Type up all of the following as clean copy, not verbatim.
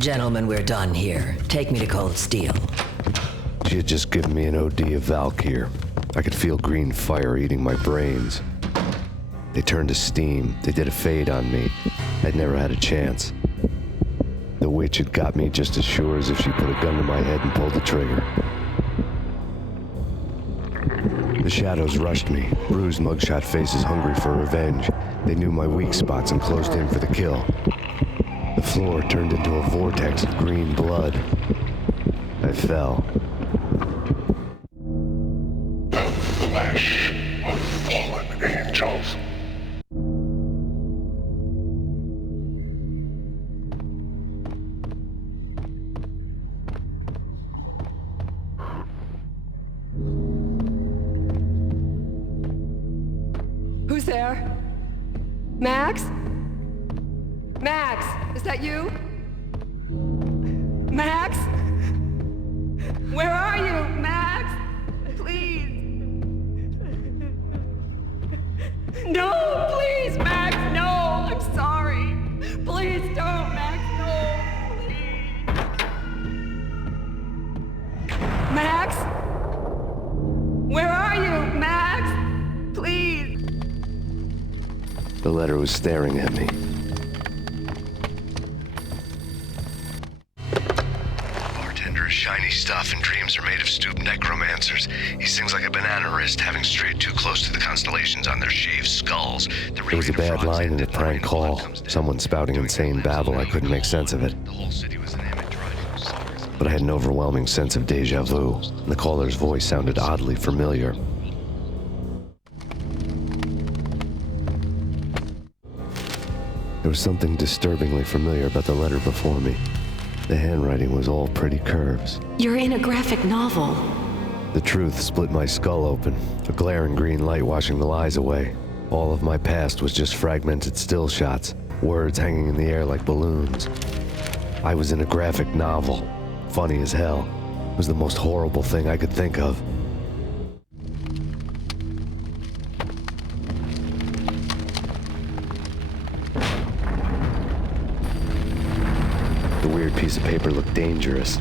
Gentlemen, we're done here. Take me to Cold Steel. She had just given me an OD of Valkyr. I could feel green fire eating my brains. They turned to steam. They did a fade on me. I'd never had a chance. The witch had got me just as sure as if she put a gun to my head and pulled the trigger. The shadows rushed me, bruised mugshot faces hungry for revenge. They knew my weak spots and closed in for the kill. The floor turned into a vortex of green blood. I fell. The flesh of fallen angels. Who's there? Max? Max, is that you? Max? Where are you, Max? Please. No, please, Max, no. I'm sorry. Please don't, Max, no. Please. Max? Where are you, Max? Please. The letter was staring at me. Bartender is shiny stuff, and dreams are made of stooped necromancers. He sings like a banana wrist, having strayed too close to the constellations on their shaved skulls. It was a bad line in a prank call. Someone spouting insane babble. I couldn't make sense of it. But I had an overwhelming sense of deja vu. The caller's voice sounded oddly familiar. There was something disturbingly familiar about the letter before me. The handwriting was all pretty curves. You're in a graphic novel. The truth split my skull open, a glaring green light washing the lies away. All of my past was just fragmented still shots, words hanging in the air like balloons. I was in a graphic novel. Funny as hell. It was the most horrible thing I could think of. The weird piece of paper looked dangerous.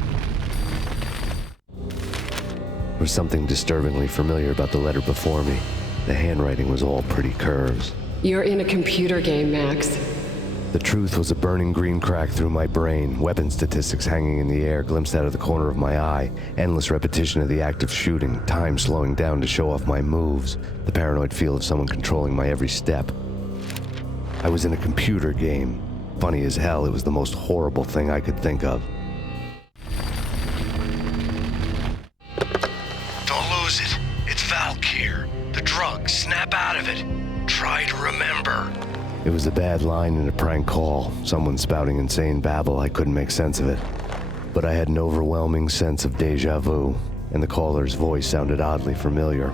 There was something disturbingly familiar about the letter before me. The handwriting was all pretty curves. You're in a computer game, Max. The truth was a burning green crack through my brain, weapon statistics hanging in the air, glimpsed out of the corner of my eye, endless repetition of the act of shooting, time slowing down to show off my moves, the paranoid feel of someone controlling my every step. I was in a computer game. Funny as hell, it was the most horrible thing I could think of. Don't lose it. It's Valkyr. The drug. Snap out of it. Try to remember. It was a bad line in a prank call. Someone spouting insane babble. I couldn't make sense of it. But I had an overwhelming sense of deja vu, and the caller's voice sounded oddly familiar.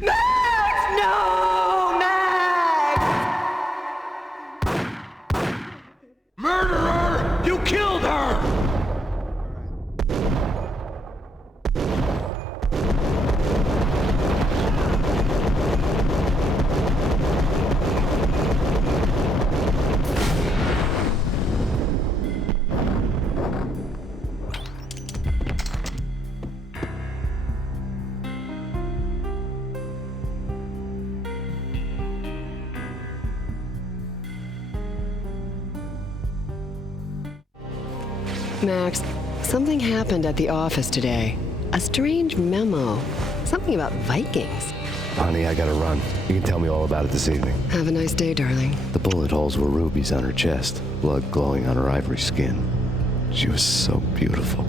Max! No! Max! Murderer! You killed her! Max, something happened at the office today. A strange memo. Something about Vikings. Honey, I gotta run. You can tell me all about it this evening. Have a nice day, darling. The bullet holes were rubies on her chest, blood glowing on her ivory skin. She was so beautiful.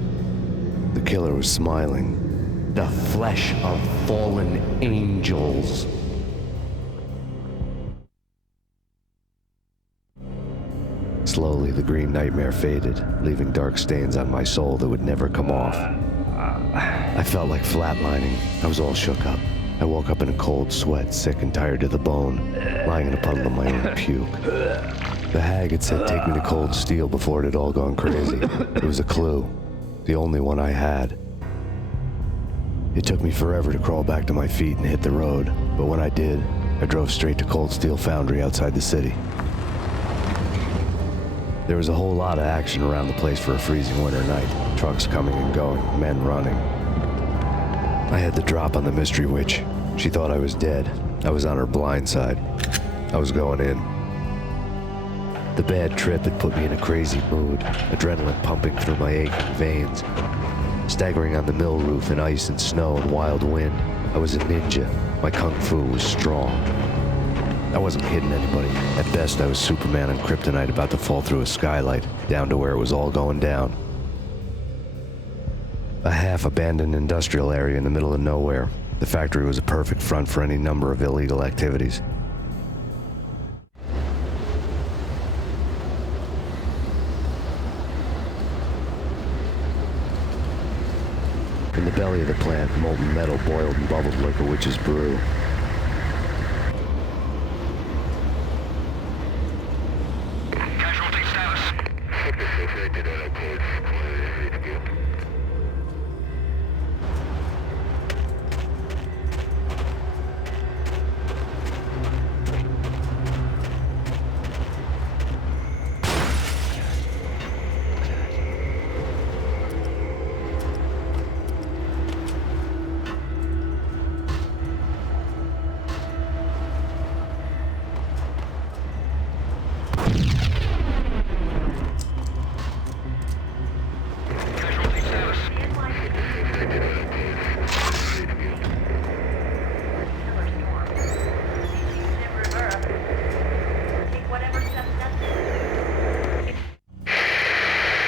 The killer was smiling. The flesh of fallen angels. Slowly, the green nightmare faded, leaving dark stains on my soul that would never come off. I felt like flatlining. I was all shook up. I woke up in a cold sweat, sick and tired to the bone, lying in a puddle of my own puke. The hag had said take me to Cold Steel before it had all gone crazy. It was a clue, the only one I had. It took me forever to crawl back to my feet and hit the road, but when I did, I drove straight to Cold Steel Foundry outside the city. There was a whole lot of action around the place for a freezing winter night. Trucks coming and going, men running. I had the drop on the mystery witch. She thought I was dead. I was on her blind side. I was going in. The bad trip had put me in a crazy mood, adrenaline pumping through my aching veins. Staggering on the mill roof in ice and snow and wild wind, I was a ninja. My kung fu was strong. I wasn't hitting anybody. At best, I was Superman on kryptonite about to fall through a skylight, down to where it was all going down. A half-abandoned industrial area in the middle of nowhere. The factory was a perfect front for any number of illegal activities. In the belly of the plant, molten metal boiled and bubbled like a witch's brew. Casualty status.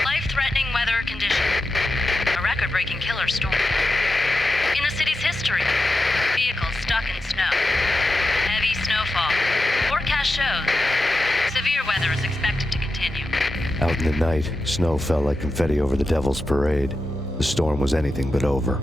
Life-threatening weather conditions. A record-breaking killer storm. In the city's history, vehicles stuck in snow. Heavy snowfall. Forecast shows severe weather is expected to continue. Out in the night, snow fell like confetti over the Devil's Parade. The storm was anything but over.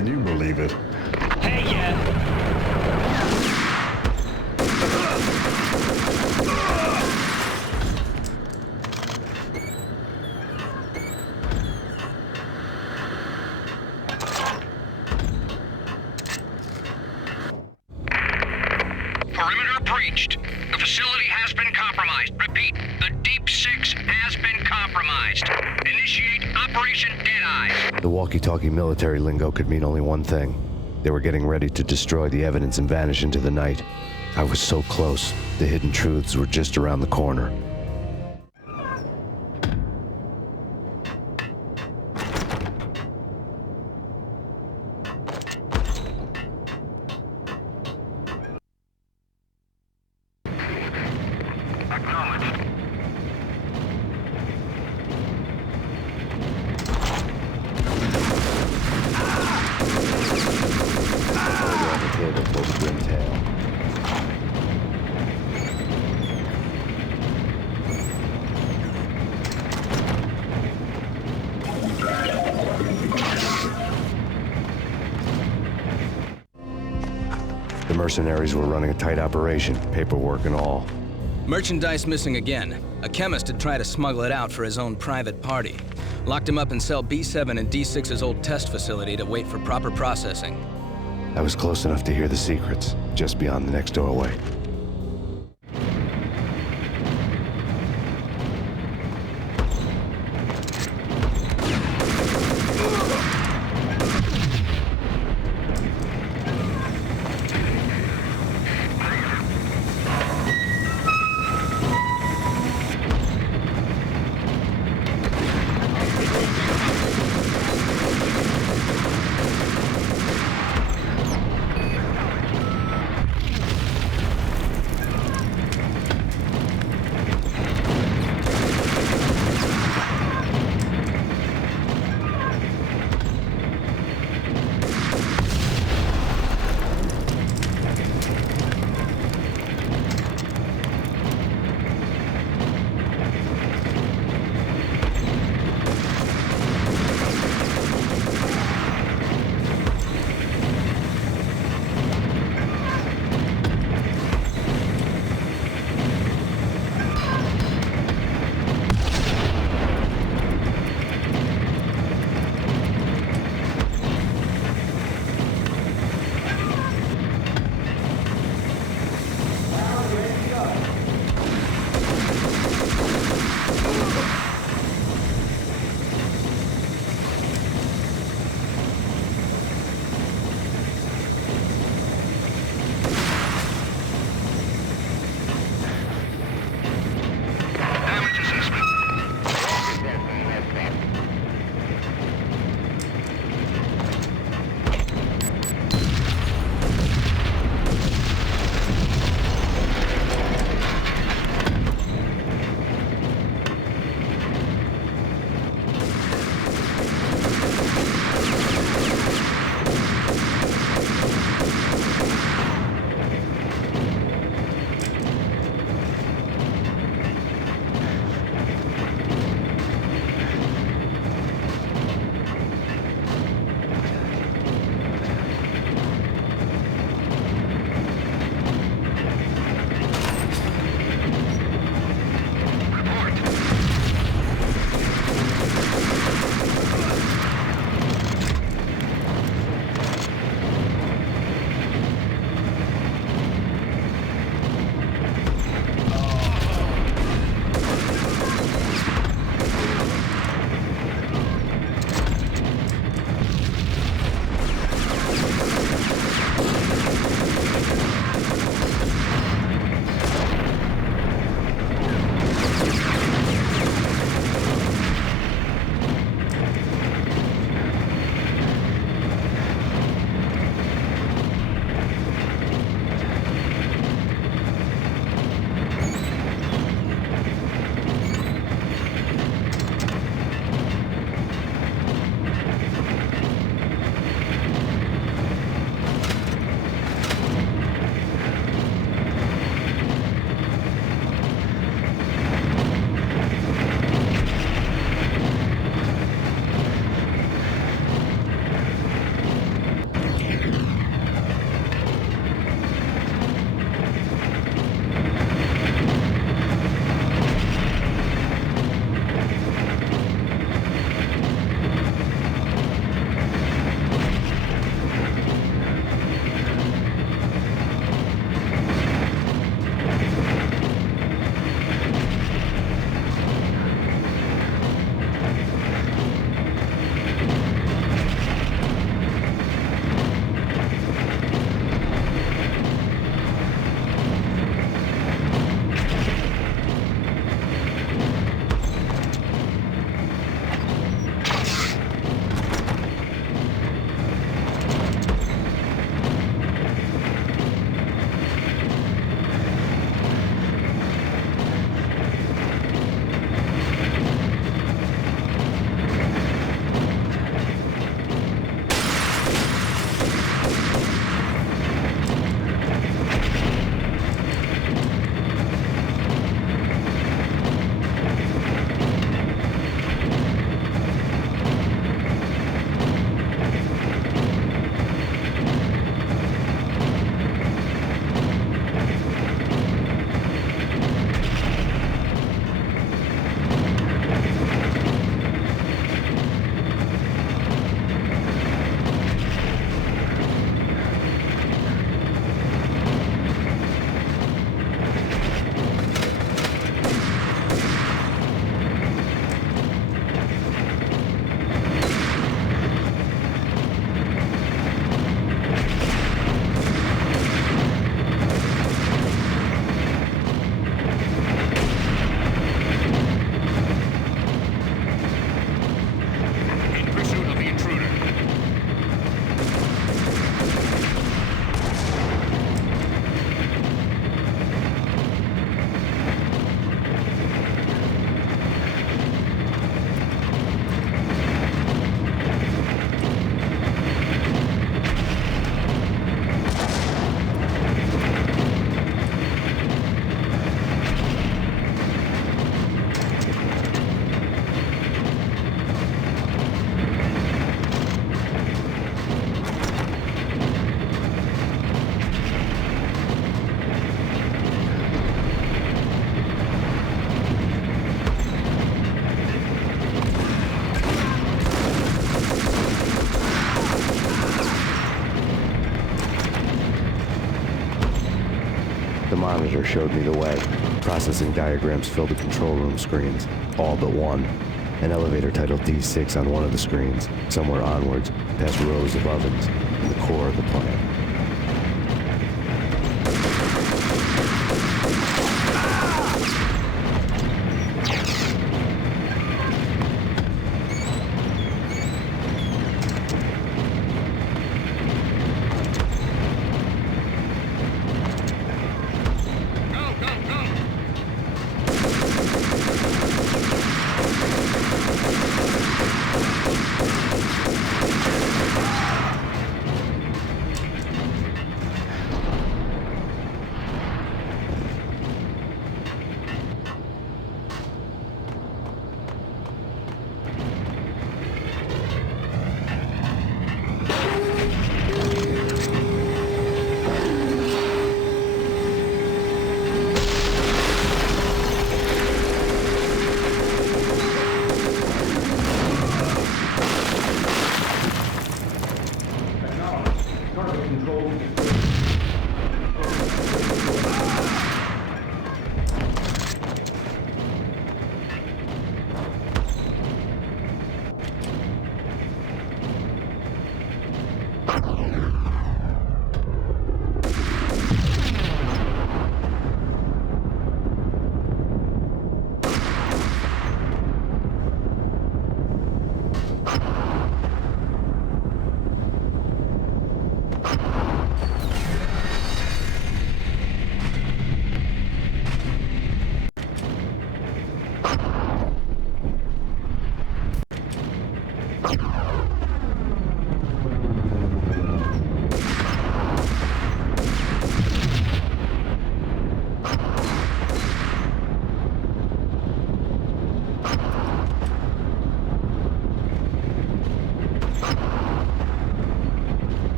Can you believe it? Hey, Perimeter breached. The facility has been compromised. Repeat, the Deep Six has been compromised. Initiate Operation Deadeyes. The walkie-talkie military lingo could mean only one thing. They were getting ready to destroy the evidence and vanish into the night. I was so close. The hidden truths were just around the corner. The mercenaries were running a tight operation, paperwork and all. Merchandise missing again. A chemist had tried to smuggle it out for his own private party. Locked him up in cell B7 in D6's old test facility to wait for proper processing. I was close enough to hear the secrets, just beyond the next doorway. monitor showed me the way. Processing diagrams filled the control room screens, all but one. An elevator titled D6 on one of the screens, somewhere onwards, past rows of ovens, in the core of the plant.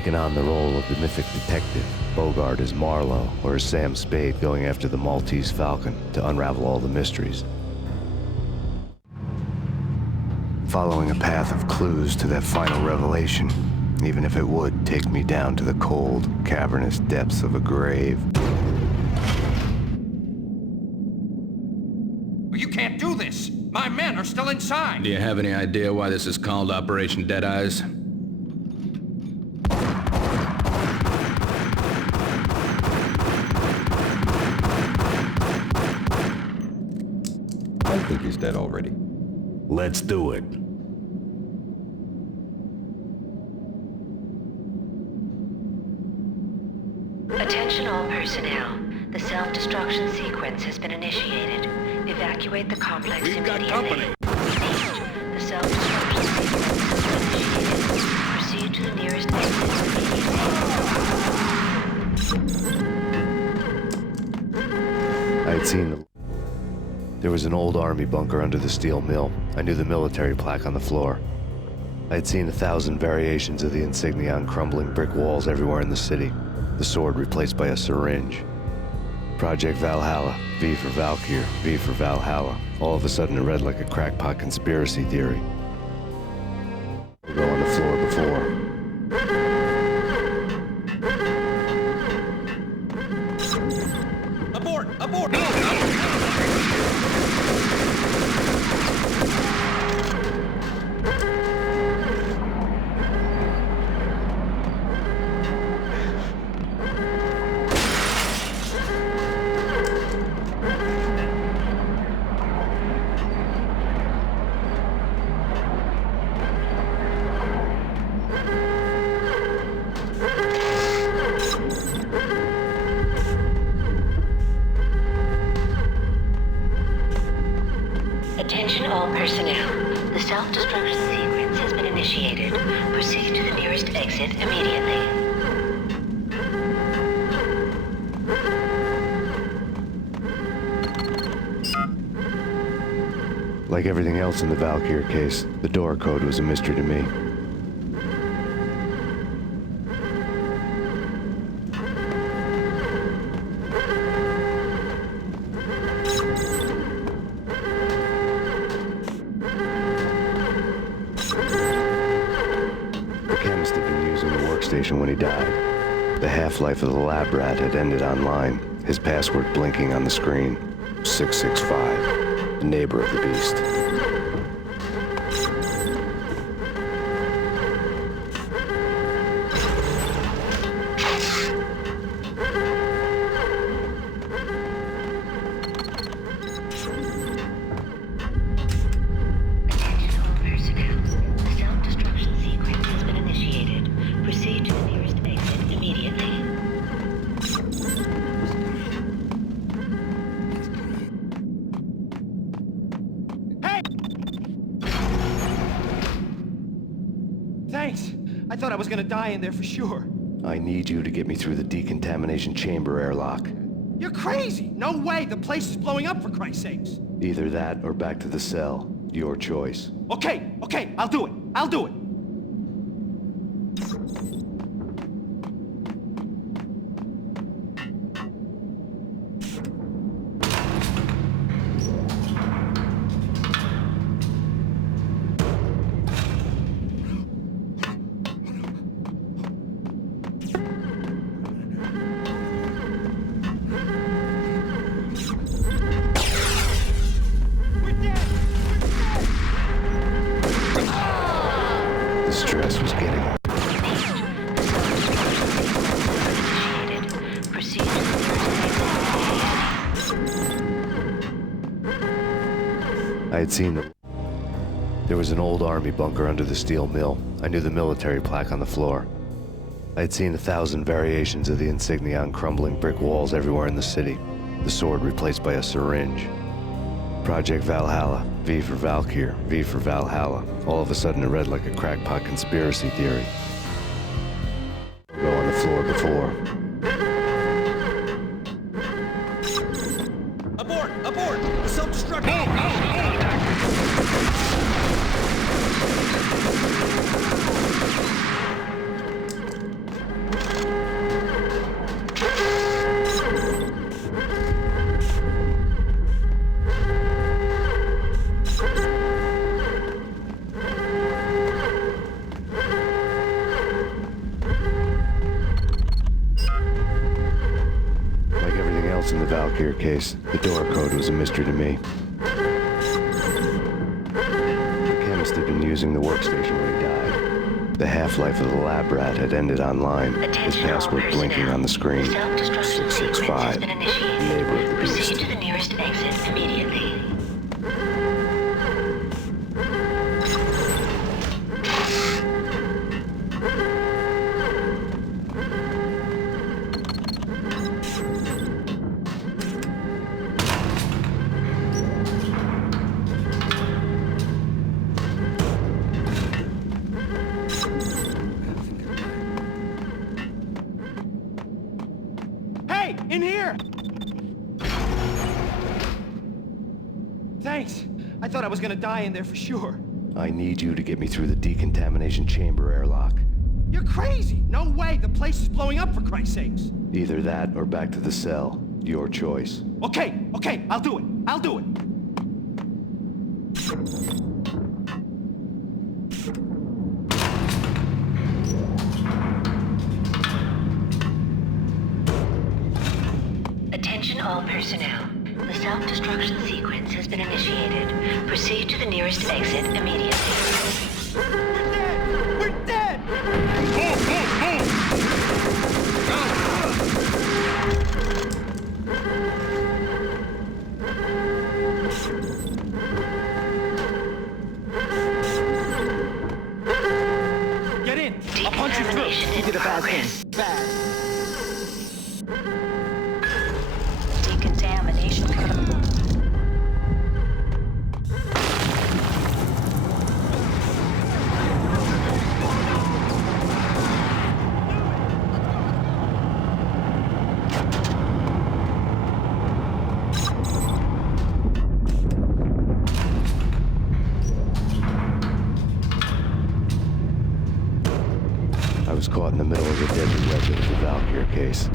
taken on the role of the mythic detective, Bogart as Marlowe, or as Sam Spade going after the Maltese Falcon to unravel all the mysteries. Following a path of clues to that final revelation, even if it would take me down to the cold, cavernous depths of a grave. You can't do this! My men are still inside! Do you have any idea why this is called Operation Deadeyes? I think he's dead already. Let's do it. Attention all personnel. The self-destruction sequence has been initiated. Evacuate the complex immediately. The self-destruction sequence has been initiated. Proceed to the nearest exit immediately. I had seen the... There was an old army bunker under the steel mill. I knew the military plaque on the floor. I had seen 1,000 variations of the insignia on crumbling brick walls everywhere in the city. The sword replaced by a syringe. Project Valhalla, V for Valkyr, V for Valhalla. All of a sudden it read like a crackpot conspiracy theory. Go on the floor before. Abort! Abort! Attention all personnel. The self-destruction sequence has been initiated. Proceed to the nearest exit immediately. Like everything else in the Valkyr case, the door code was a mystery to me. The chemist had been using the workstation when he died. The half-life of the lab rat had ended online, his password blinking on the screen. 665, the neighbor of the beast. Attention all personnel. The self-destruction sequence has been initiated. Proceed to the nearest exit immediately. Thanks. I thought I was gonna die in there for sure. I need you to get me through the decontamination chamber airlock. You're crazy! No way! The place is blowing up, for Christ's sakes! Either that or back to the cell. Your choice. Okay, I'll do it. I'll do it. The stress was getting... Proceed to the nearest exit. I had seen them. There was an old army bunker under the steel mill. I knew the military plaque on the floor. I had seen 1,000 variations of the insignia on crumbling brick walls everywhere in the city. The sword replaced by a syringe. Project Valhalla, V for Valkyr, V for Valhalla. All of a sudden it read like a crackpot conspiracy theory. Go on the floor before. Abort! Abort! The self-destruct... notes in the Valkyr case. The door code was a mystery to me. The chemist had been using the workstation when he died. The half-life of the lab rat had ended online. His password blinking on the screen. 665. Neighbor of the beast. Proceed to the nearest exit immediately. Hey, in here! Thanks. I thought I was gonna die in there for sure. I need you to get me through the decontamination chamber airlock. You're crazy! No way! The place is blowing up, for Christ's sakes! Either that or back to the cell. Your choice. Okay, I'll do it. I'll do it. Attention all personnel. The self-destruction sequence has been initiated. Proceed to the nearest exit immediately. We're dead! Get in! I'll punch you through! You did a bad thing. Bad. Decontamination. I was caught in the middle of the deadly web of the Valkyr case.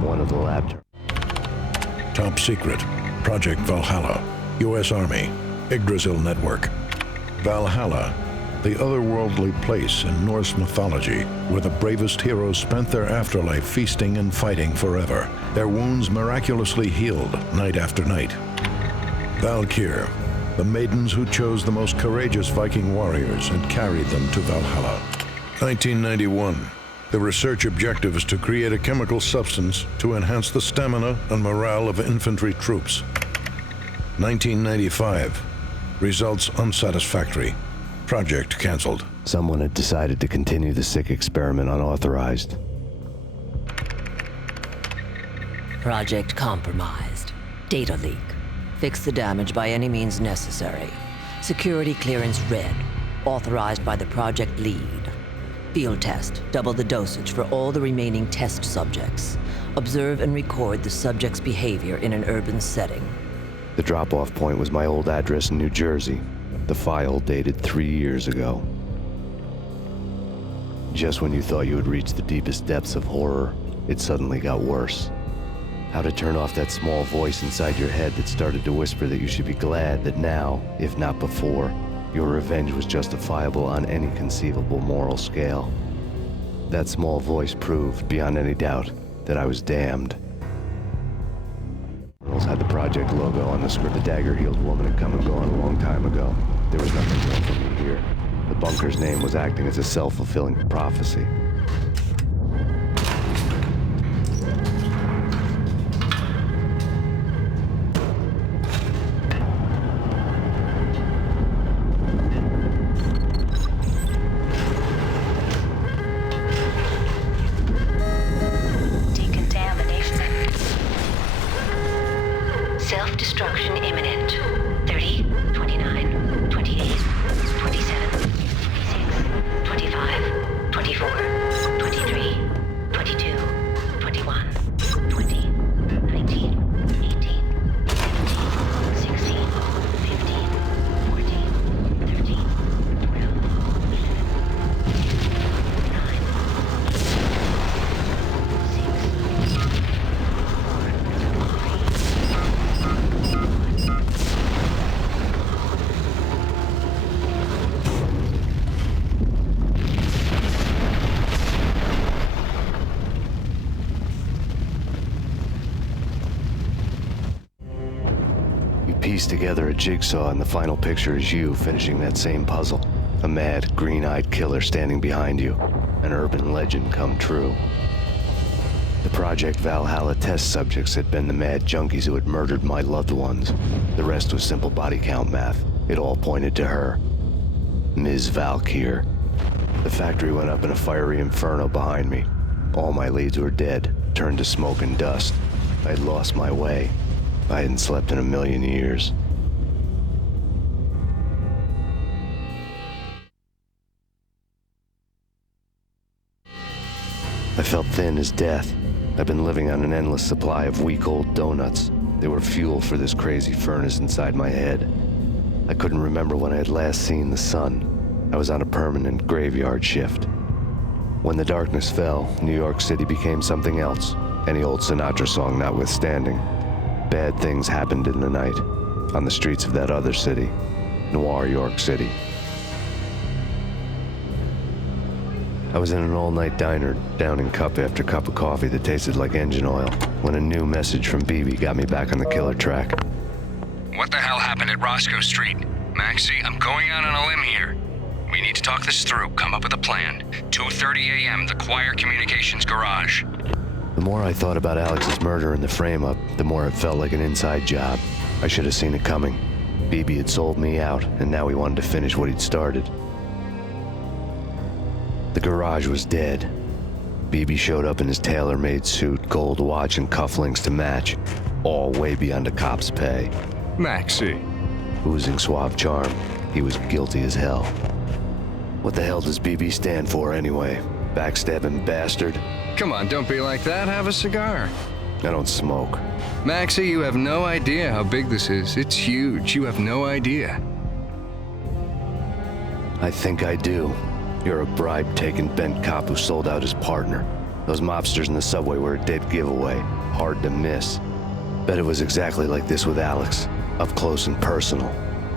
One of the lab Top secret. Project Valhalla. U.S. Army. Yggdrasil Network. Valhalla, the otherworldly place in Norse mythology where the bravest heroes spent their afterlife feasting and fighting forever, their wounds miraculously healed night after night. Valkyr, the maidens who chose the most courageous Viking warriors and carried them to Valhalla. 1991. The research objective is to create a chemical substance to enhance the stamina and morale of infantry troops. 1995. Results unsatisfactory. Project canceled. Someone had decided to continue the sick experiment unauthorized. Project compromised. Data leak. Fix the damage by any means necessary. Security clearance red. Authorized by the project lead. Field test. Double the dosage for all the remaining test subjects. Observe and record the subject's behavior in an urban setting. The drop-off point was my old address in New Jersey. The file dated 3 years ago. Just when you thought you had reached the deepest depths of horror, it suddenly got worse. How to turn off that small voice inside your head that started to whisper that you should be glad that now, if not before, your revenge was justifiable on any conceivable moral scale. That small voice proved, beyond any doubt, that I was damned. Had the project logo on the script. The dagger-heeled woman had come and gone a long time ago. There was nothing more for me here. The bunker's name was acting as a self-fulfilling prophecy. Self-destruction imminent. 30, 29, 28, 27, 26, 25, 24, 23, 22, 21, 20, 19, 18, 17, 16, 15, 14, 13, 12, 11, 9, 10, 9, 8, 7, 6, 5, 4, 3, 2, 1. piece together a jigsaw, and the final picture is you finishing that same puzzle. A mad, green-eyed killer standing behind you. An urban legend come true. The Project Valhalla test subjects had been the mad junkies who had murdered my loved ones. The rest was simple body count math. It all pointed to her. Ms. Valkyr. The factory went up in a fiery inferno behind me. All my leads were dead, turned to smoke and dust. I'd lost my way. I hadn't slept in a million years. I felt thin as death. I've been living on an endless supply of week-old donuts. They were fuel for this crazy furnace inside my head. I couldn't remember when I had last seen the sun. I was on a permanent graveyard shift. When the darkness fell, New York City became something else, any old Sinatra song notwithstanding. Bad things happened in the night, on the streets of that other city, Noir York City. I was in an all-night diner, downing cup after cup of coffee that tasted like engine oil, when a new message from BB got me back on the killer track. What the hell happened at Roscoe Street? Maxie, I'm going out on a limb here. We need to talk this through, come up with a plan. 2:30 a.m., the Choir Communications Garage. The more I thought about Alex's murder and the frame-up, the more it felt like an inside job. I should have seen it coming. BB had sold me out, and now he wanted to finish what he'd started. The garage was dead. BB showed up in his tailor-made suit, gold watch, and cufflinks to match, all way beyond a cop's pay. Maxie. Oozing suave charm, he was guilty as hell. What the hell does BB stand for anyway? Backstabbing bastard? Come on, don't be like that. Have a cigar. I don't smoke. Maxie, you have no idea how big this is. It's huge. You have no idea. I think I do. You're a bribe-taking bent cop who sold out his partner. Those mobsters in the subway were a dead giveaway. Hard to miss. Bet it was exactly like this with Alex. Up close and personal.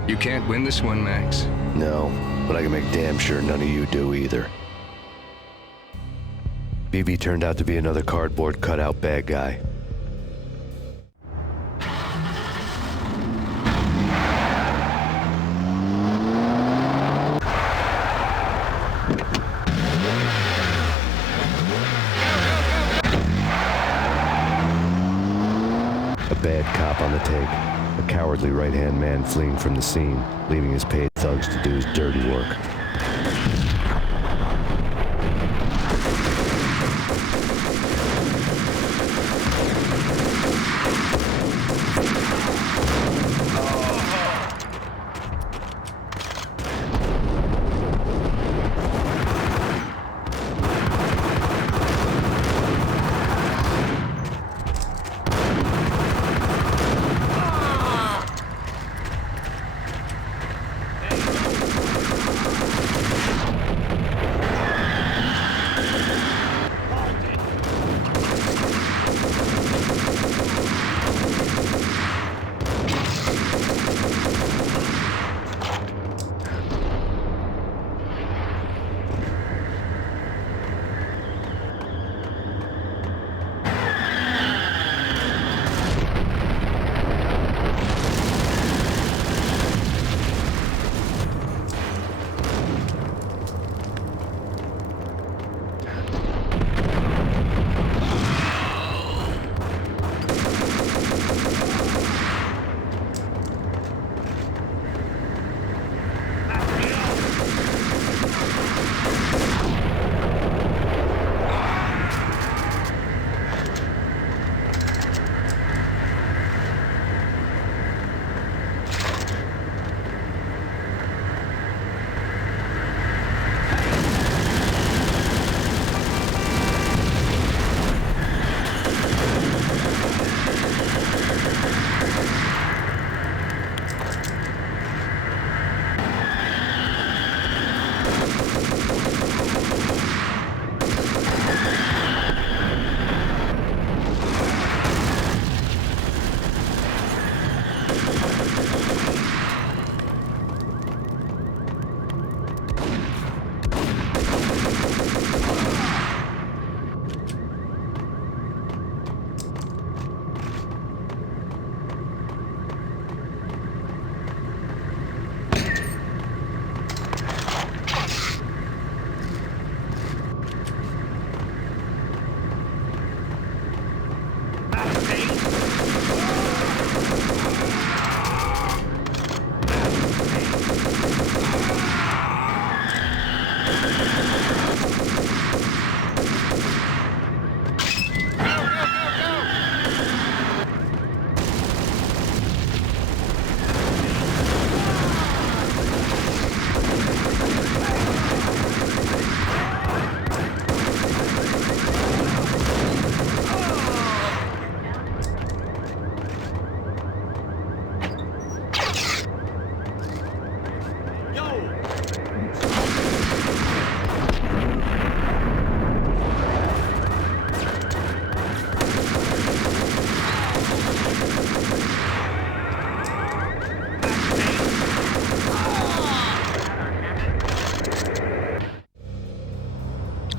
You can't win this one, Max. No, but I can make damn sure none of you do either. BB turned out to be another cardboard cutout bad guy. A bad cop on the take. A cowardly right-hand man fleeing from the scene, leaving his paid thugs to do his dirty work.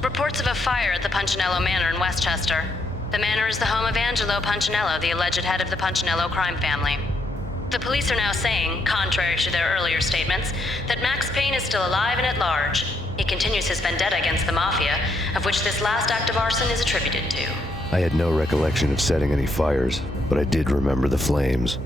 Reports of a fire at the Punchinello Manor in Westchester. The manor is the home of Angelo Punchinello, the alleged head of the Punchinello crime family. The police are now saying, contrary to their earlier statements, that Max Payne is still alive and at large. He continues his vendetta against the Mafia, of which this last act of arson is attributed to. I had no recollection of setting any fires, but I did remember the flames.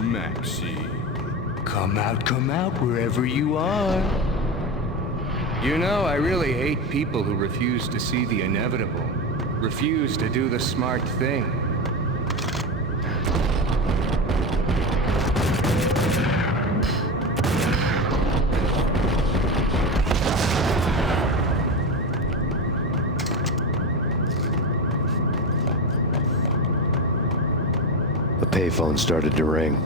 Maxie. Come out wherever you are. You know, I really hate people who refuse to see the inevitable, refuse to do the smart thing. The payphone started to ring.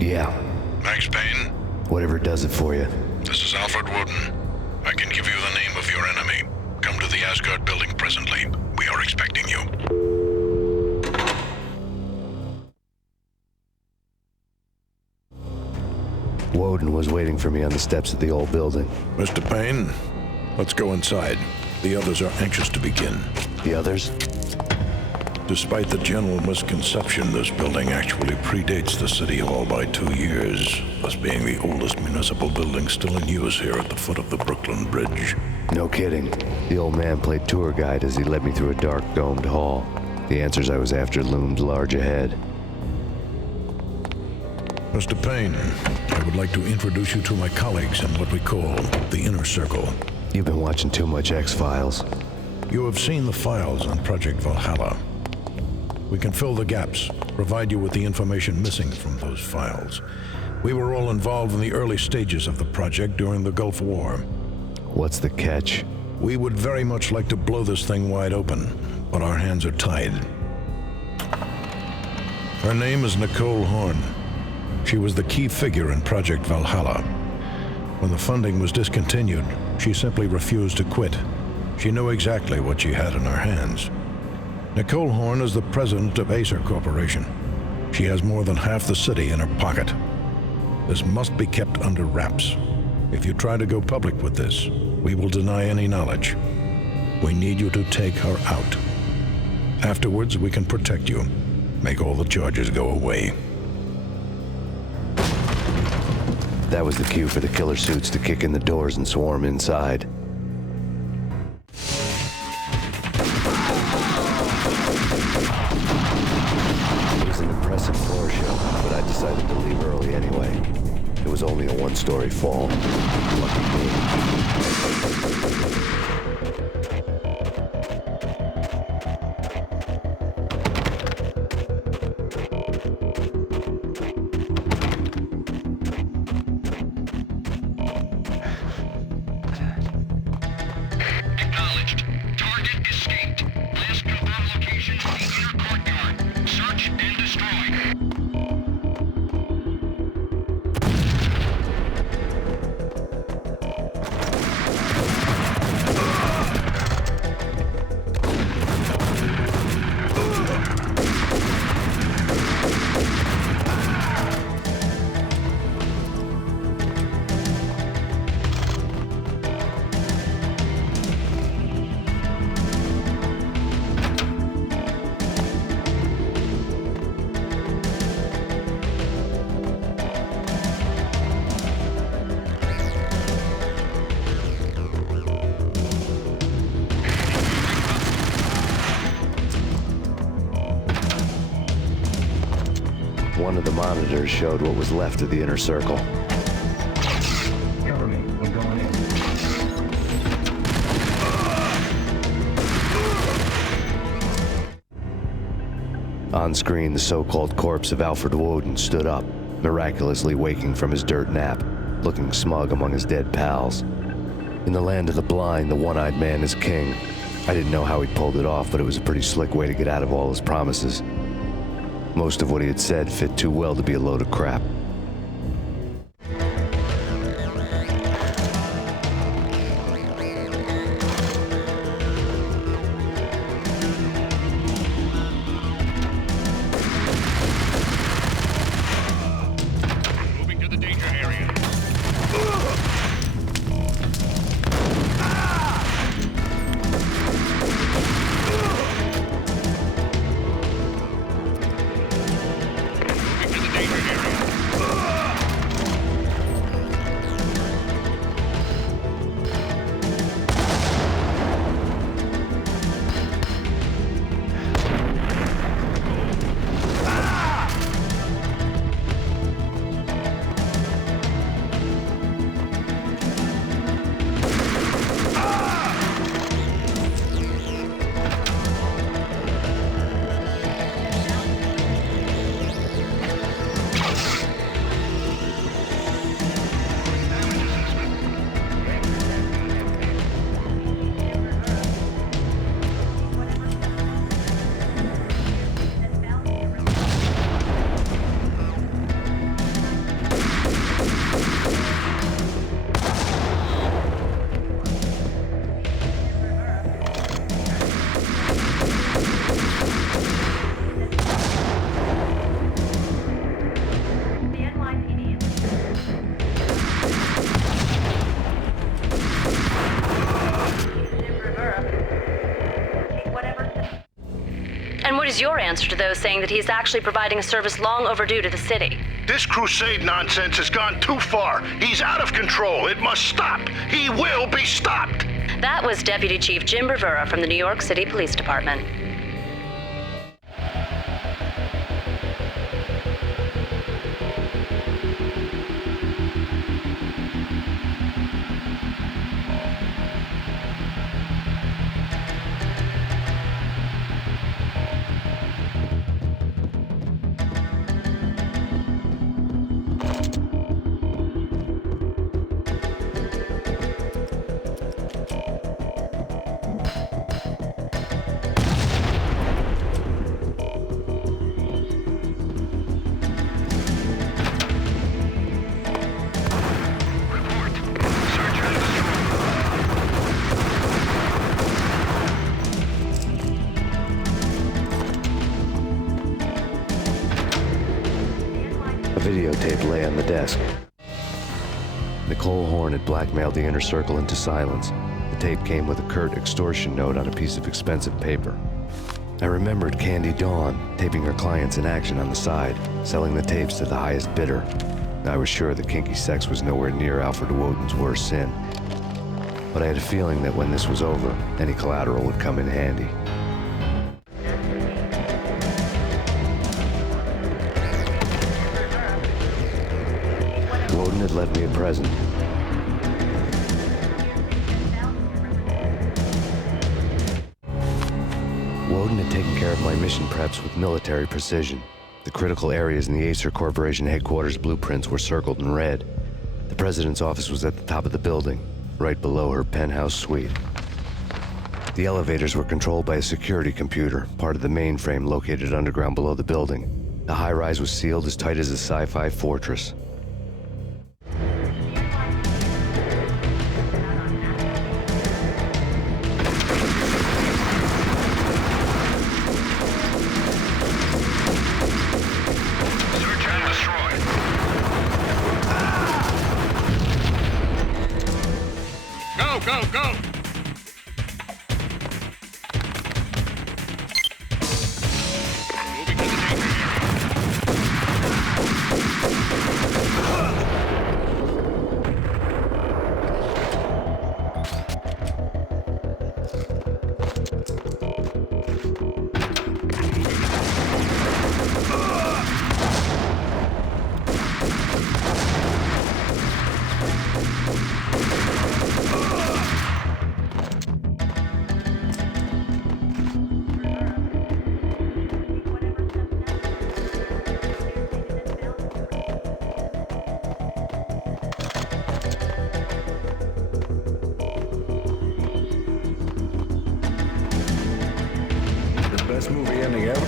Yeah. Max Payne? Whatever does it for you. This is Alfred Woden. I can give you the name of your enemy. Come to the Asgard building presently. We are expecting you. Woden was waiting for me on the steps of the old building. Mr. Payne, let's go inside. The others are anxious to begin. The others? Despite the general misconception, this building actually predates the City Hall by 2 years, thus being the oldest municipal building still in use here at the foot of the Brooklyn Bridge. No kidding. The old man played tour guide as he led me through a dark, domed hall. The answers I was after loomed large ahead. Mr. Payne, I would like to introduce you to my colleagues in what we call the Inner Circle. You've been watching too much X-Files. You have seen the files on Project Valhalla. We can fill the gaps, provide you with the information missing from those files. We were all involved in the early stages of the project during the Gulf War. What's the catch? We would very much like to blow this thing wide open, but our hands are tied. Her name is Nicole Horn. She was the key figure in Project Valhalla. When the funding was discontinued, she simply refused to quit. She knew exactly what she had in her hands. Nicole Horn is the president of Acer Corporation. She has more than half the city in her pocket. This must be kept under wraps. If you try to go public with this, we will deny any knowledge. We need you to take her out. Afterwards, we can protect you. Make all the charges go away. That was the cue for the killer suits to kick in the doors and swarm inside. It was an impressive floor show, but I decided to leave early anyway. It was only a one-story fall. Lucky me. Acknowledged. Target escaped. Last confirmed location, the inner courtyard. Search and destroy. One of the monitors showed what was left of the inner circle. Cover me. I'm going in. On screen, the so-called corpse of Alfred Woden stood up, miraculously waking from his dirt nap, looking smug among his dead pals. In the land of the blind, the one-eyed man is king. I didn't know how he'd pulled it off, but it was a pretty slick way to get out of all his promises. Most of what he had said fit too well to be a load of crap. Moving to the danger area. And what is your answer to those saying that he's actually providing a service long overdue to the city? This crusade nonsense has gone too far. He's out of control. It must stop. He will be stopped. That was Deputy Chief Jim Rivera from the New York City Police Department. A videotape lay on the desk. Nicole Horn had blackmailed the inner circle into silence. The tape came with a curt extortion note on a piece of expensive paper. I remembered Candy Dawn taping her clients in action on the side, selling the tapes to the highest bidder. I was sure that kinky sex was nowhere near Alfred Woden's worst sin. But I had a feeling that when this was over, any collateral would come in handy. Woden had left me a present. Woden had taken care of my mission preps with military precision. The critical areas in the Acer Corporation headquarters blueprints were circled in red. The president's office was at the top of the building, right below her penthouse suite. The elevators were controlled by a security computer, part of the mainframe located underground below the building. The high-rise was sealed as tight as a sci-fi fortress. Go, go! Best movie ending ever.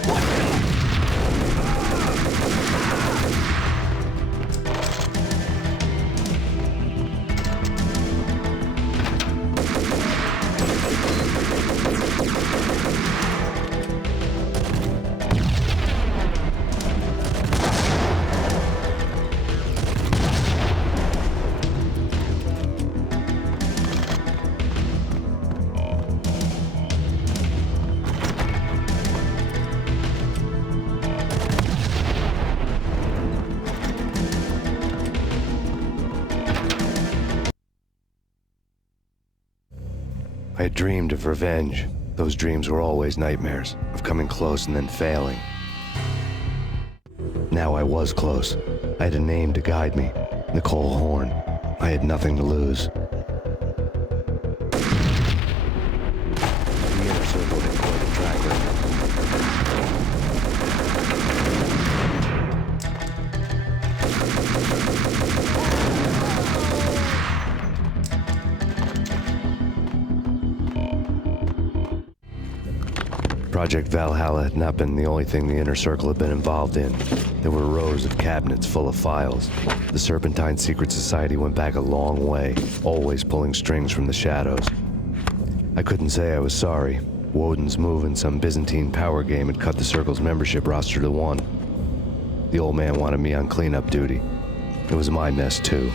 I had dreamed of revenge. Those dreams were always nightmares, of coming close and then failing. Now I was close. I had a name to guide me, Nicole Horn. I had nothing to lose. The inner circle had quite a track record. Project Valhalla had not been the only thing the Inner Circle had been involved in. There were rows of cabinets full of files. The Serpentine Secret Society went back a long way, always pulling strings from the shadows. I couldn't say I was sorry. Woden's move in some Byzantine power game had cut the Circle's membership roster to 1. The old man wanted me on cleanup duty. It was my mess, too.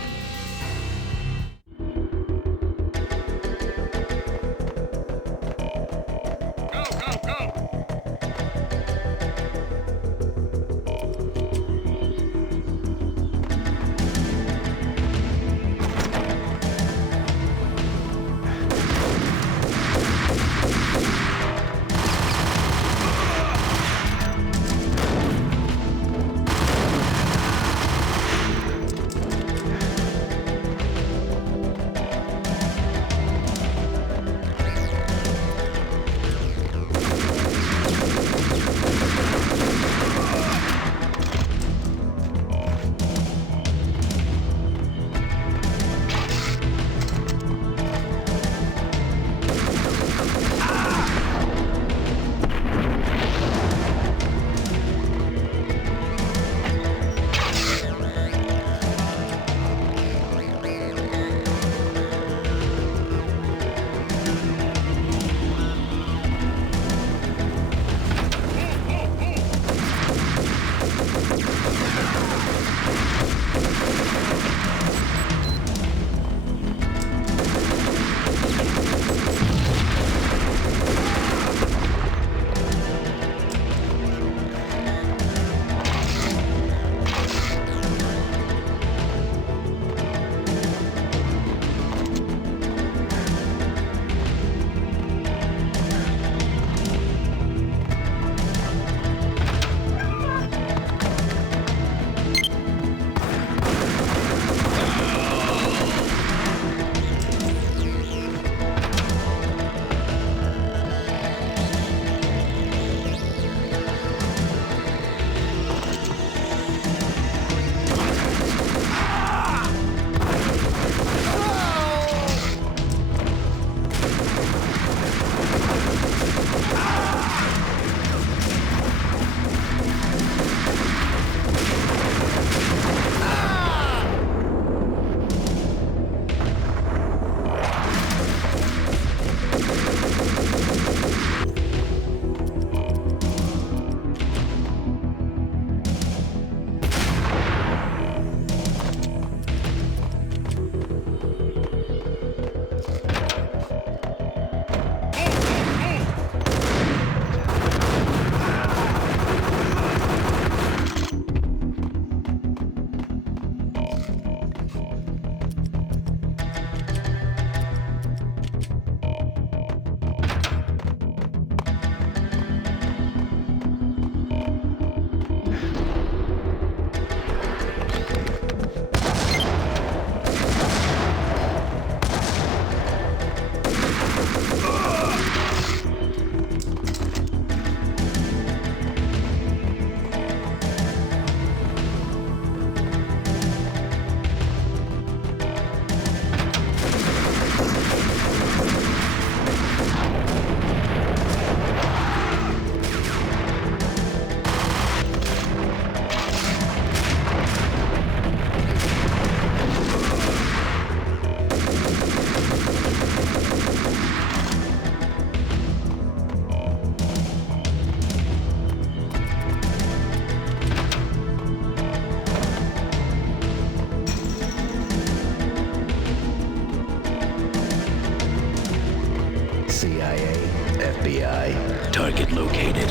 target located.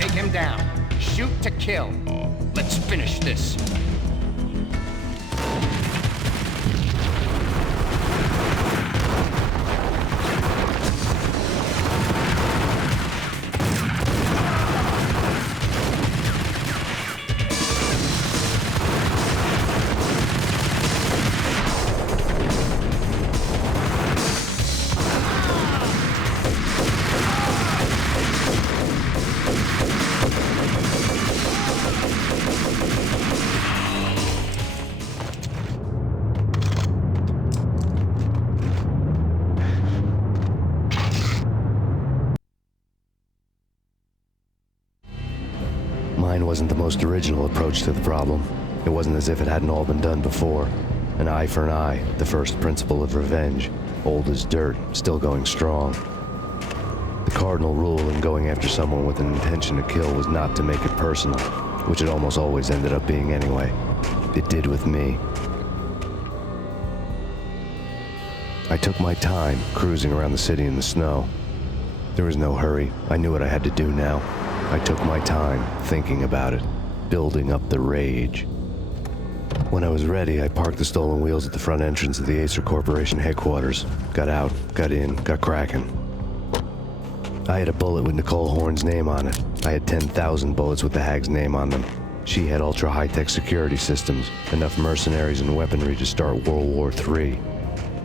Take him down. Shoot to kill. Let's finish this. Mine wasn't the most original approach to the problem. It wasn't as if it hadn't all been done before. An eye for an eye, the first principle of revenge. Old as dirt, still going strong. The cardinal rule in going after someone with an intention to kill was not to make it personal, which it almost always ended up being anyway. It did with me. I took my time, cruising around the city in the snow. There was no hurry. I knew what I had to do now. I took my time, thinking about it, building up the rage. When I was ready, I parked the stolen wheels at the front entrance of the Acer Corporation headquarters. Got out, got in, got cracking. I had a bullet with Nicole Horn's name on it. I had 10,000 bullets with the Hag's name on them. She had ultra-high-tech security systems, enough mercenaries and weaponry to start World War III.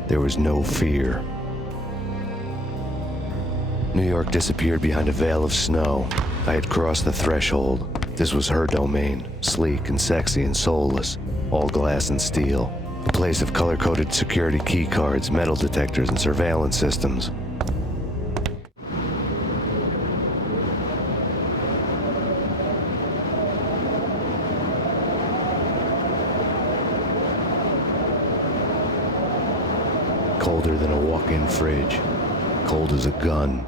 There was no fear. New York disappeared behind a veil of snow. I had crossed the threshold. This was her domain, sleek and sexy and soulless, all glass and steel. A place of color-coded security key cards, metal detectors, and surveillance systems. Colder than a walk-in fridge. Cold as a gun.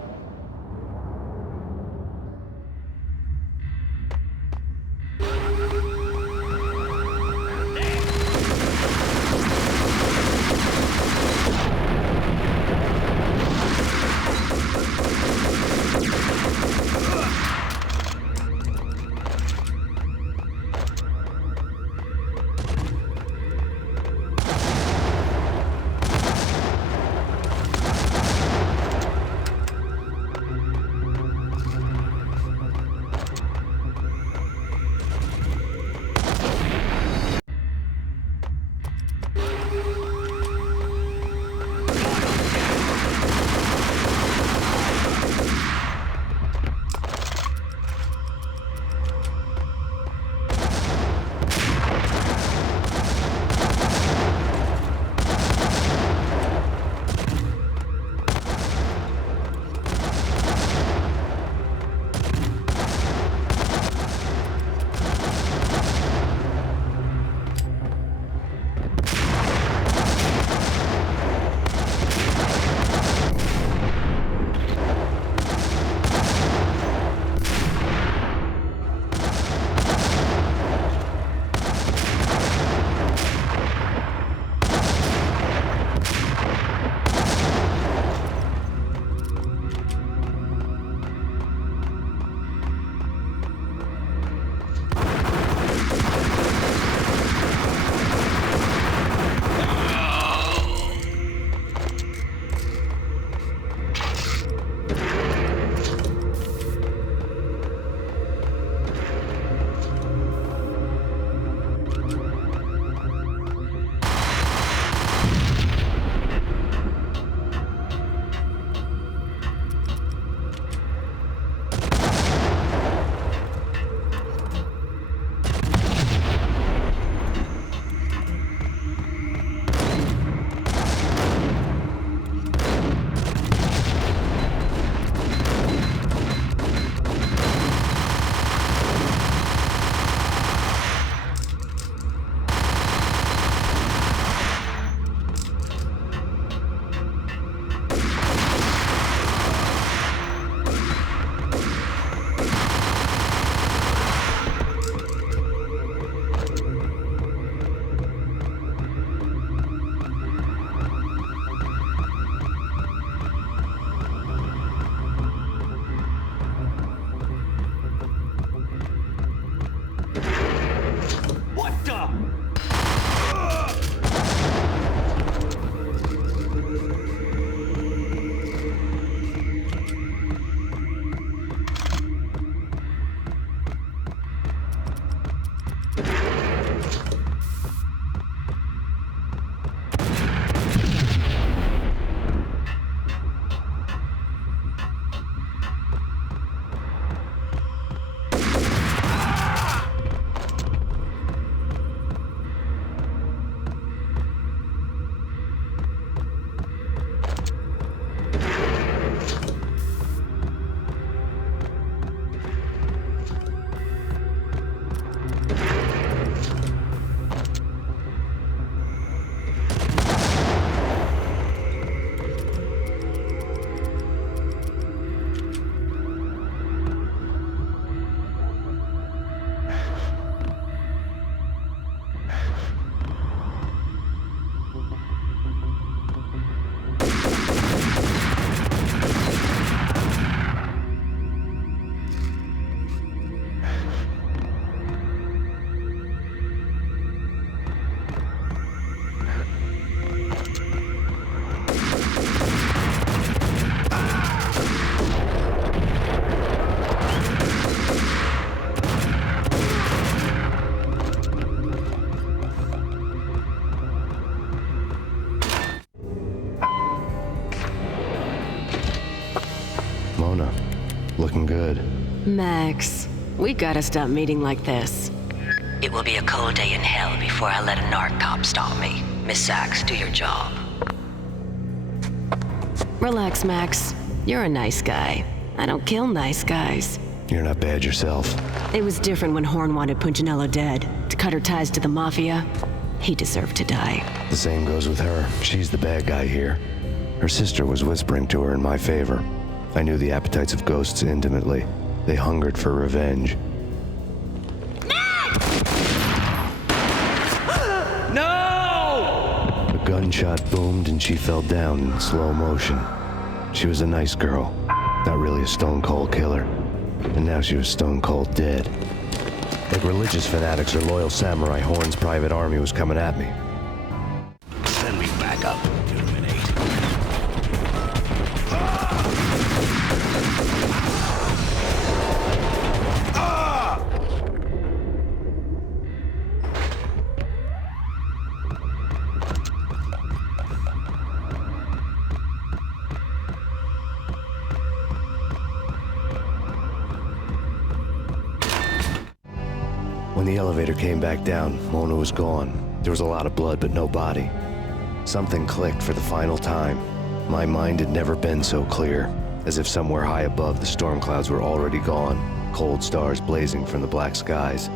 Max, we gotta stop meeting like this. It will be a cold day in hell before I let a narc cop stop me. Miss Sachs, do your job. Relax, Max. You're a nice guy. I don't kill nice guys. You're not bad yourself. It was different when Horn wanted Punchinello dead. To cut her ties to the Mafia, he deserved to die. The same goes with her. She's the bad guy here. Her sister was whispering to her in my favor. I knew the appetites of ghosts intimately. They hungered for revenge. No! A gunshot boomed and she fell down in slow motion. She was a nice girl, not really a stone-cold killer. And now she was stone-cold dead. Like religious fanatics or loyal samurai, Horn's private army was coming at me. Send me back up. Illuminate. When the elevator came back down, Mona was gone. There was a lot of blood, but no body. Something clicked for the final time. My mind had never been so clear, as if somewhere high above the storm clouds were already gone, cold stars blazing from the black skies.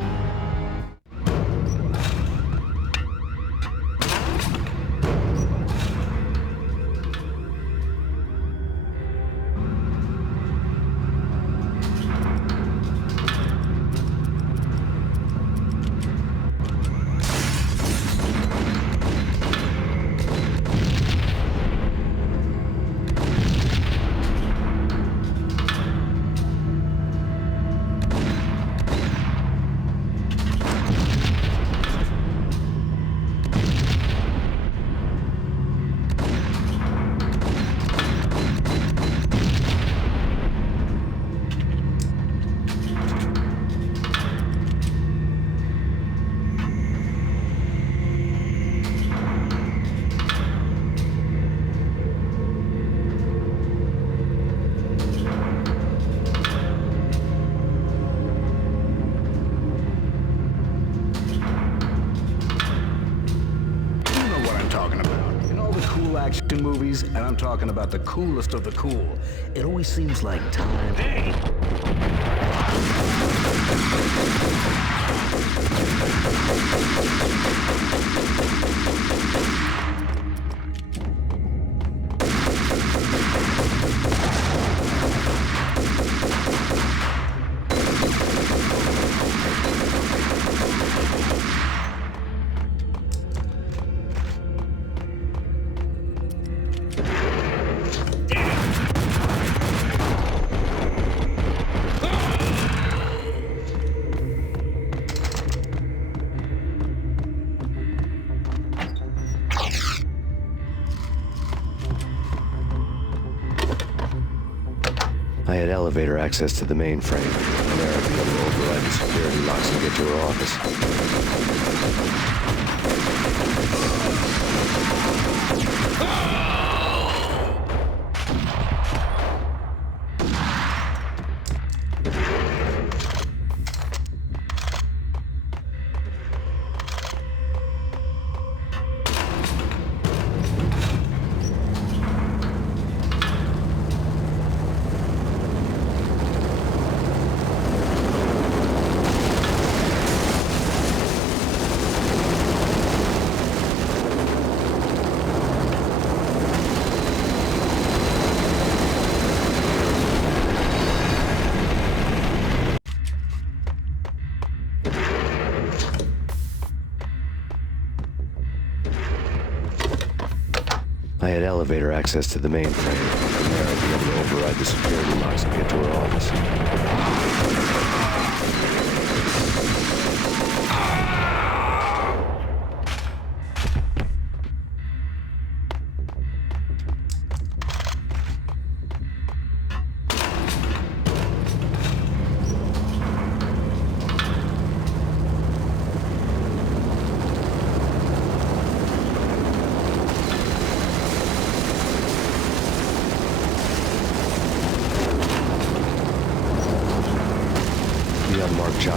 Action movies, and I'm talking about the coolest of the cool. It always seems like time. Hey! I had elevator access to the mainframe. From there, I'd be able to override the security locks and get to her office. I had elevator access to the mainframe. From there, I'd be able to override the security locks and get to her office.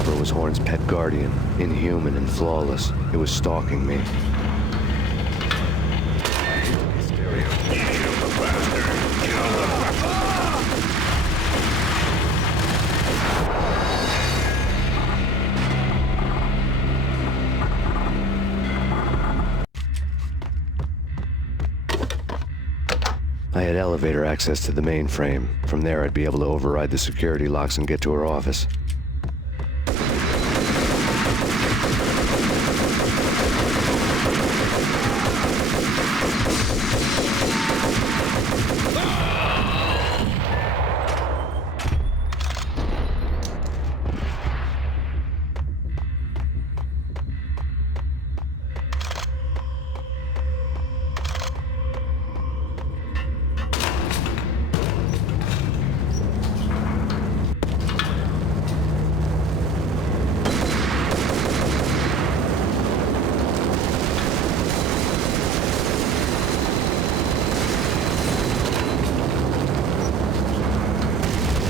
chopper was Horn's pet guardian, inhuman and flawless. It was stalking me. I had elevator access to the mainframe. From there, I'd be able to override the security locks and get to her office.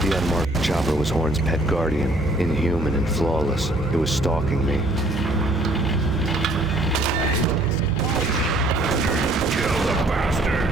The unmarked chopper was Horn's pet guardian, inhuman and flawless. It was stalking me. Kill the bastard!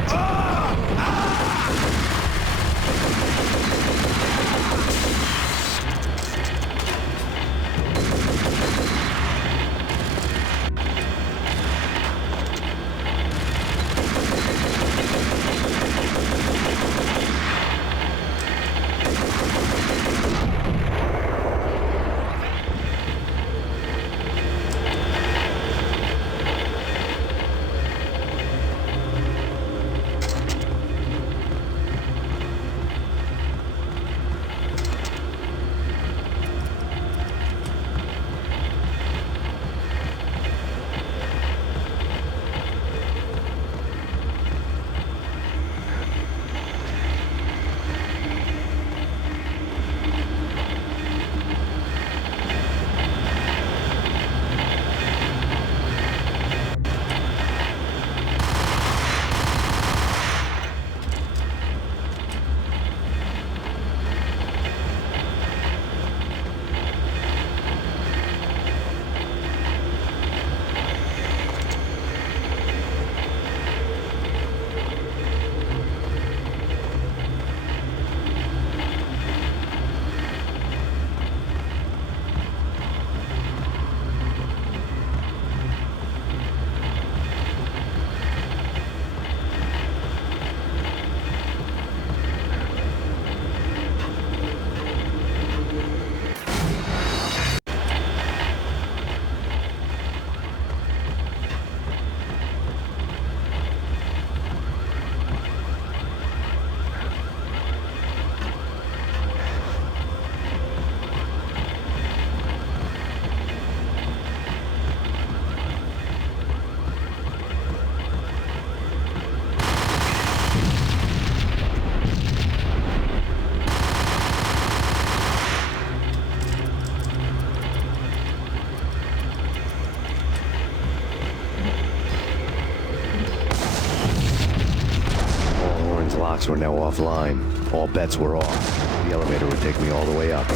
Locks were now offline. All bets were off. The elevator would take me all the way up.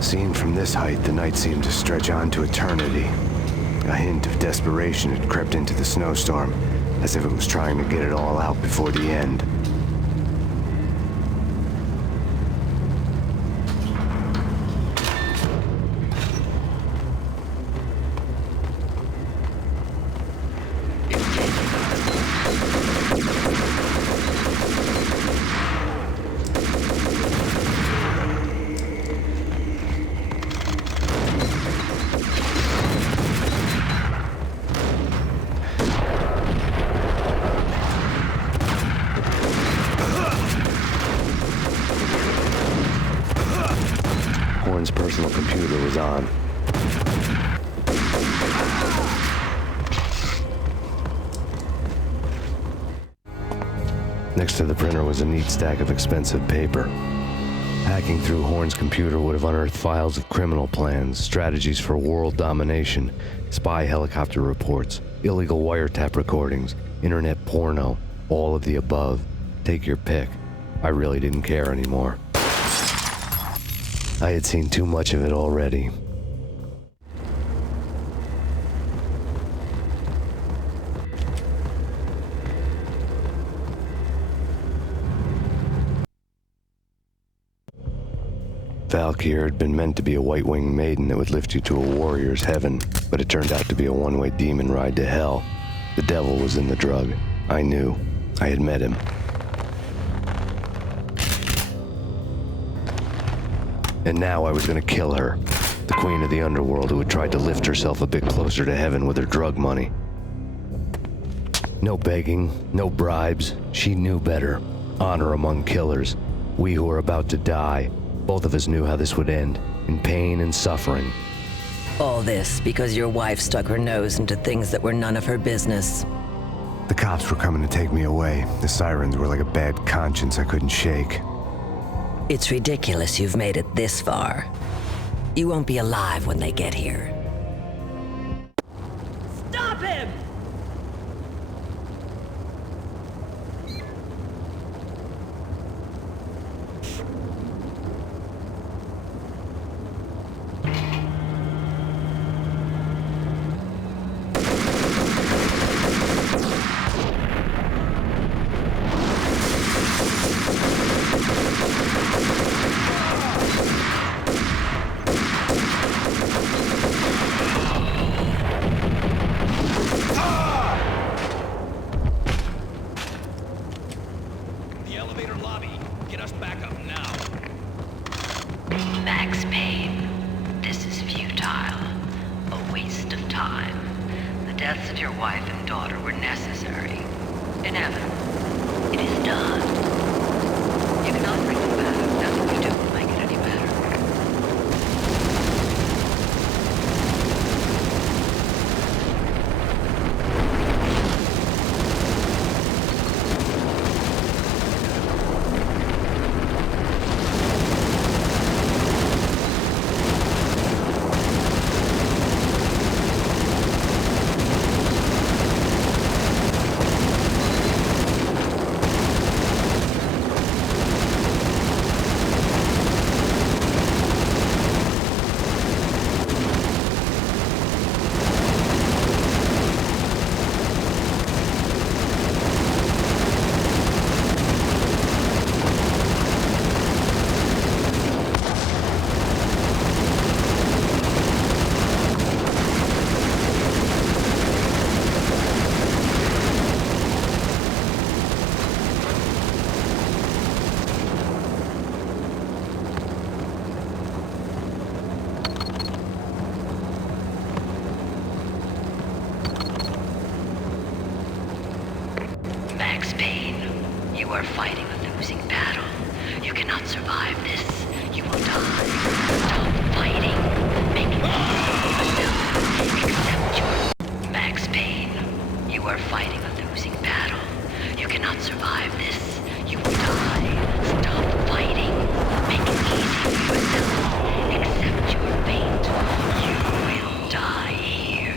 Seen from this height, the night seemed to stretch on to eternity. A hint of desperation had crept into the snowstorm. as if it was trying to get it all out before the end. Horn's personal computer was on. Next to the printer was a neat stack of expensive paper. Hacking through Horn's computer would have unearthed files of criminal plans, strategies for world domination, spy helicopter reports, illegal wiretap recordings, internet porno, all of the above. Take your pick. I really didn't care anymore. I had seen too much of it already. Valkyr had been meant to be a white-winged maiden that would lift you to a warrior's heaven, but it turned out to be a one-way demon ride to hell. The devil was in the drug. I knew. I had met him. And now I was gonna kill her, the queen of the underworld who had tried to lift herself a bit closer to heaven with her drug money. No begging, no bribes. She knew better. Honor among killers. We who were about to die. Both of us knew how this would end, in pain and suffering. All this because your wife stuck her nose into things that were none of her business. The cops were coming to take me away. The sirens were like a bad conscience I couldn't shake. It's ridiculous you've made it this far. You won't be alive when they get here. Stop him! Max Payne, this is futile. A waste of time. The deaths of your wife and daughter were necessary. Inevitable. It is done. You cannot bring them back. Nothing you do will make it any better. Max Payne, you are fighting a losing battle. You cannot survive this. You will die. Stop fighting. Make it easy for yourself. Accept your... Max Payne, you are fighting a losing battle. You cannot survive this. You will die. Stop fighting. Make it easy for yourself. Accept your fate. You will die here.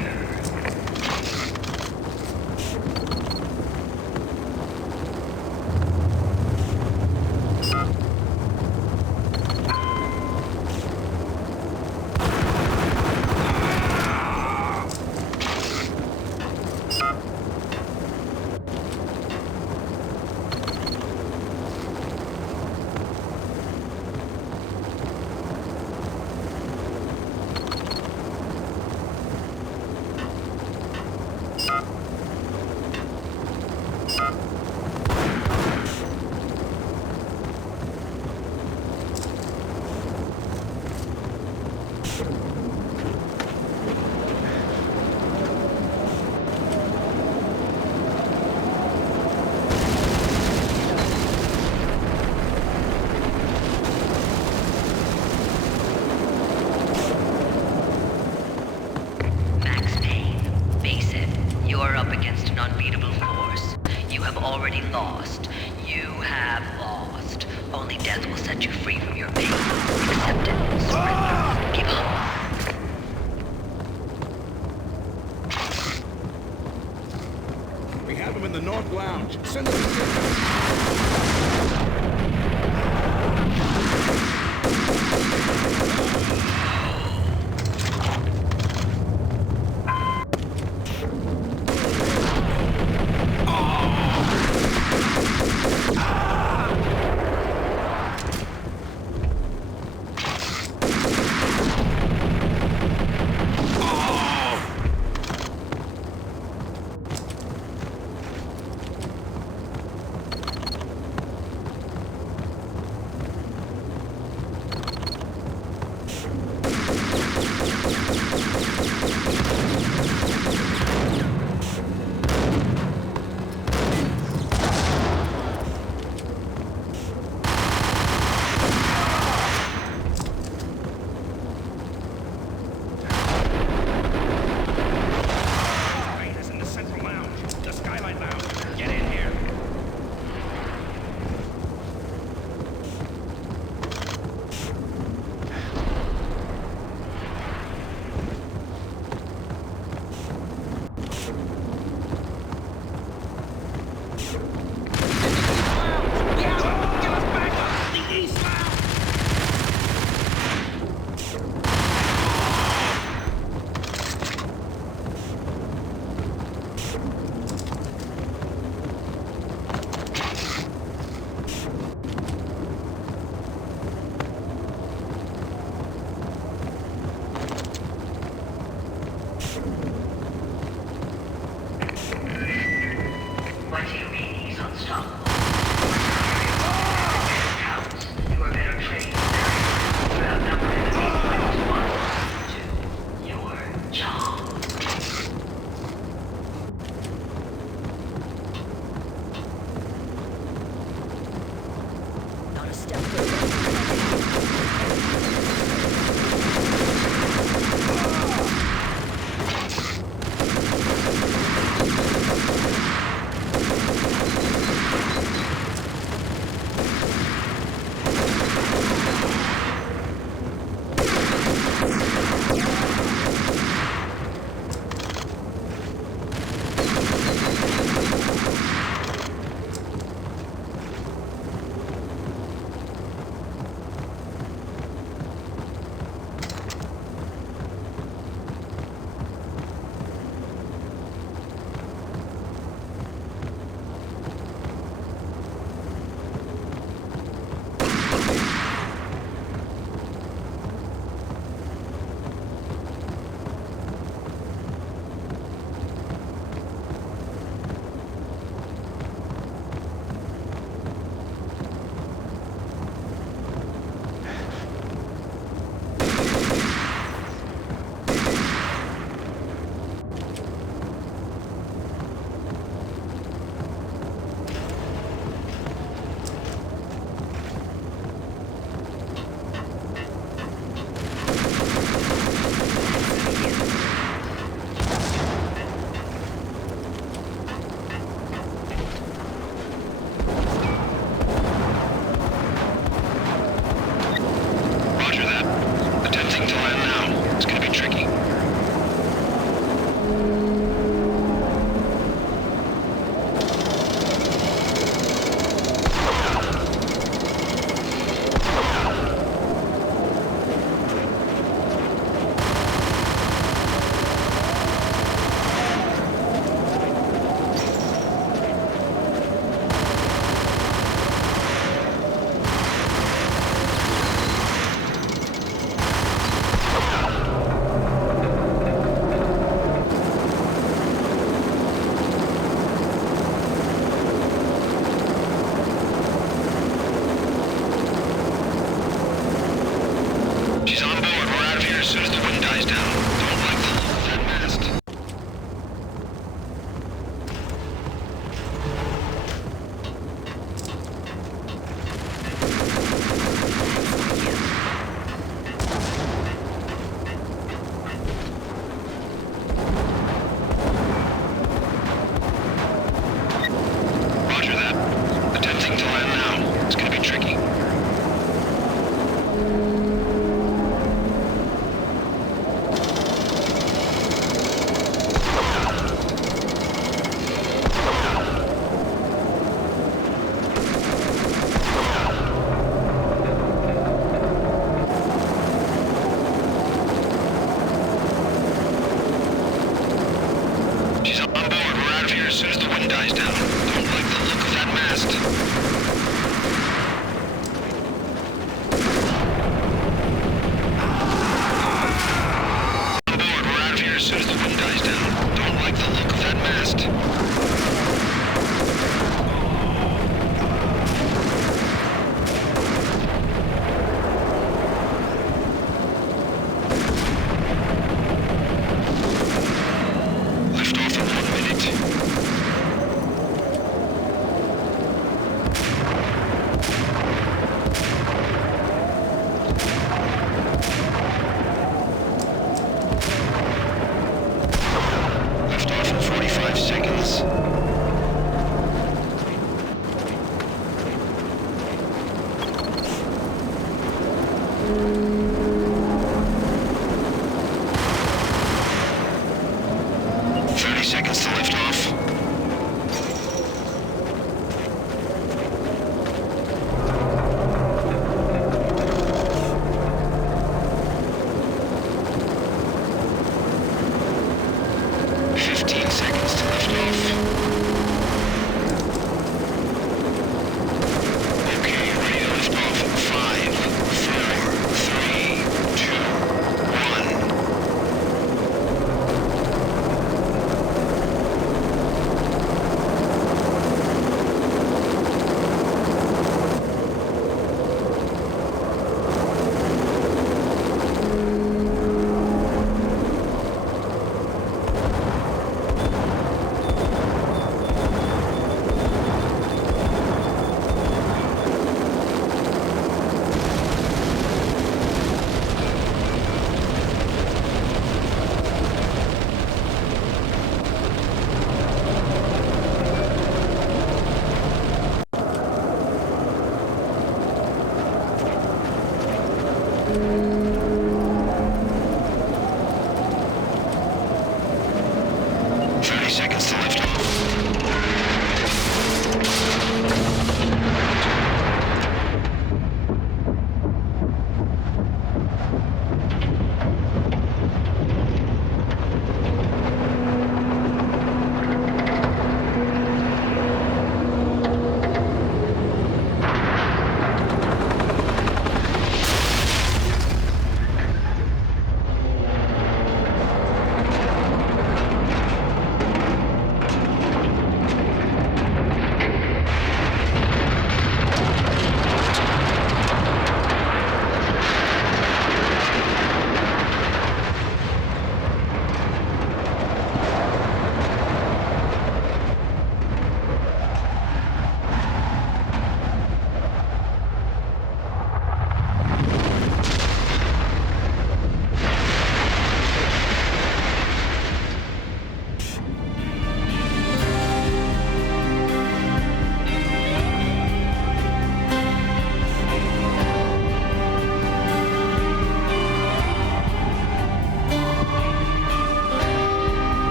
you have already lost. You have lost. Only death will set you free from your pain. Accept it. Surrender. Give up. We have him in the North Lounge. Send him in.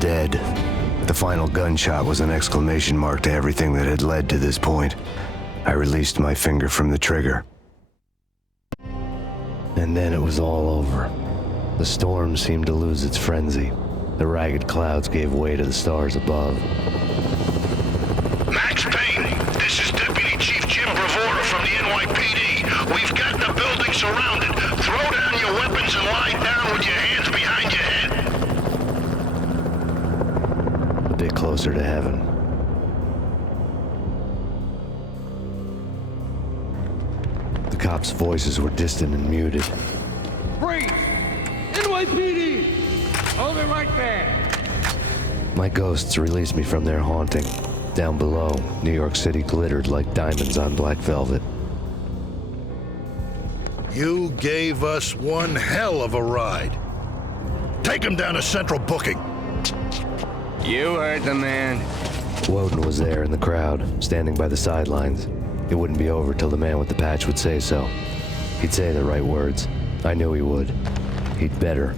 Dead. The final gunshot was an exclamation mark to everything that had led to this point. I released my finger from the trigger. And then it was all over. The storm seemed to lose its frenzy. The ragged clouds gave way to the stars above. Max Payne, this is Deputy Chief Jim Bravura from the NYPD. We've got the building surrounded. Throw down your weapons and lie down with your hands behind your head. A bit closer to heaven. The cops' voices were distant and muted. Freeze! NYPD! Hold it right there! My ghosts released me from their haunting. Down below, New York City glittered like diamonds on black velvet. You gave us one hell of a ride. Take him down to Central Booking. You heard the man. Woden was there in the crowd, standing by the sidelines. It wouldn't be over till the man with the patch would say so. He'd say the right words. I knew he would. He'd better.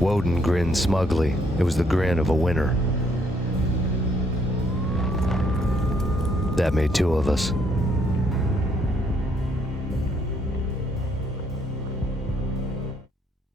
Woden grinned smugly. It was the grin of a winner. That made two of us.